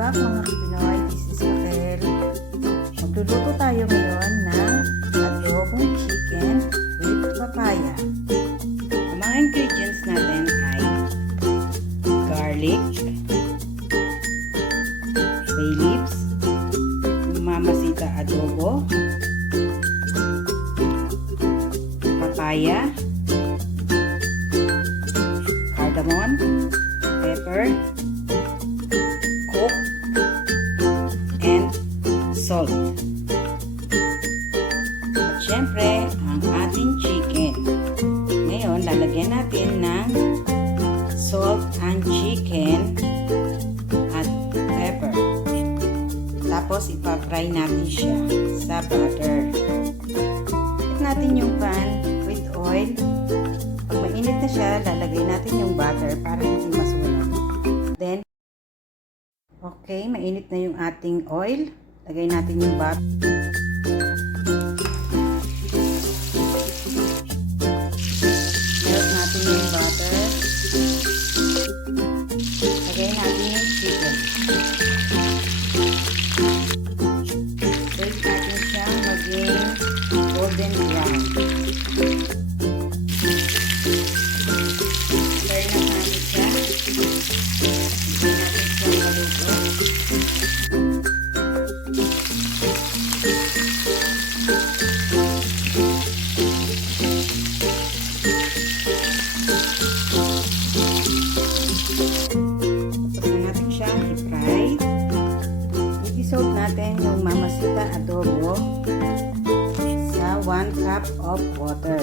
back mga Pinoy, this is Raquel. Magluluto tayo ngayon ng adobong chicken with papaya. Ang mga ingredients natin ay garlic, bay leaves, mamasita adobo, papaya, cardamom, pepper, coke, and salt. At syempre, ang ating chicken. Ngayon, lalagyan natin ng salt and chicken at pepper. Tapos, ipapry natin siya sa butter. Put natin yung pan with oil. Pag mainit na siya, lalagay natin yung butter para hindi masunog. Then, okay, mainit na yung ating oil. Lagay natin yung butter. Melt natin yung butter. Lagay natin yung chicken. Wait natin siya maging golden brown. Turn na natin siya. Lagay natin siya maluto. I-dissolve natin yung mamasita adobo sa 1 cup of water.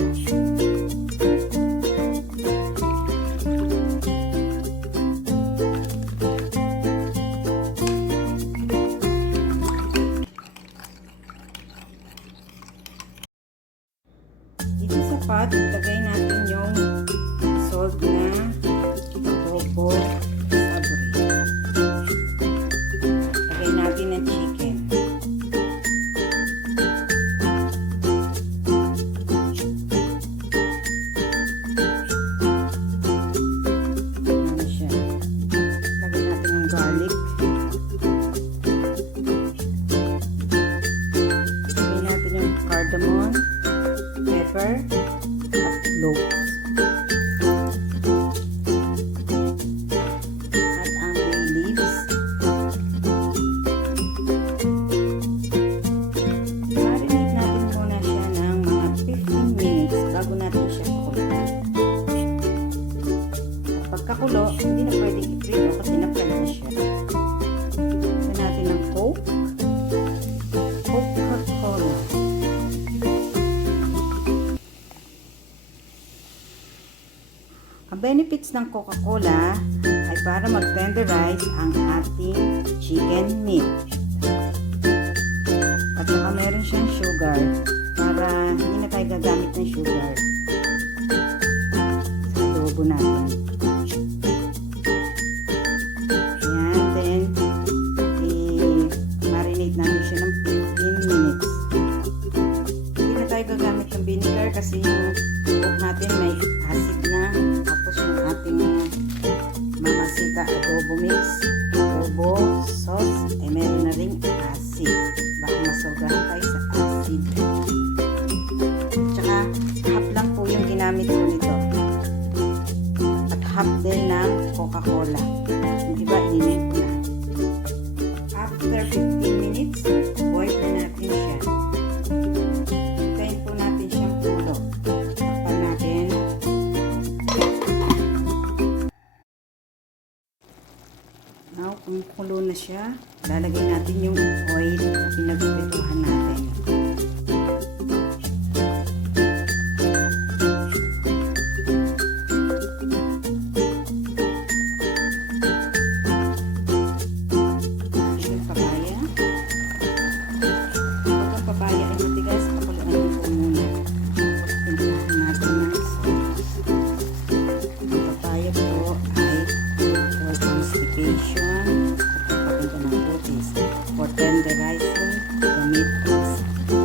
Dito sa pot, ilagay natin yung dissolved na adobo. Natin ang chicken. Ano siya? Lagyan natin ang garlic. Lagyan natin yung cardamom, pepper, at cloves. Bago natin siya kukuluan. Pagkakulo, hindi na pwedeng i-prito kasi na-fry na siya. Lagyan natin ng Coke. Coca-Cola. Ang benefits ng Coca-Cola ay para mag-tenderize ang ating chicken meat. At saka meron siyang sugar para hindi na tayo gagamit ng sugar sa adobo natin. Ayan, then i-marinate natin siya ng 15 minutes. Hindi na tayo gagamit ng vinegar kasi yung coke natin may acid na. Tapos yung ating mamasita adobo mix, adobo sauce, ay meron na ring acid. Baka masogahan tayo sa acid. Half lang po yung ginamit ko nito. At half din ng Coca-Cola. Yung iba, ininim ko na. After 15 minutes, boil na natin siya. Hintayin po natin siyang pulo. Takpan natin. Now, kung kulo na siya, lalagay natin yung oil na pinagpituhan natin. Constipation, for tenderizing the meat.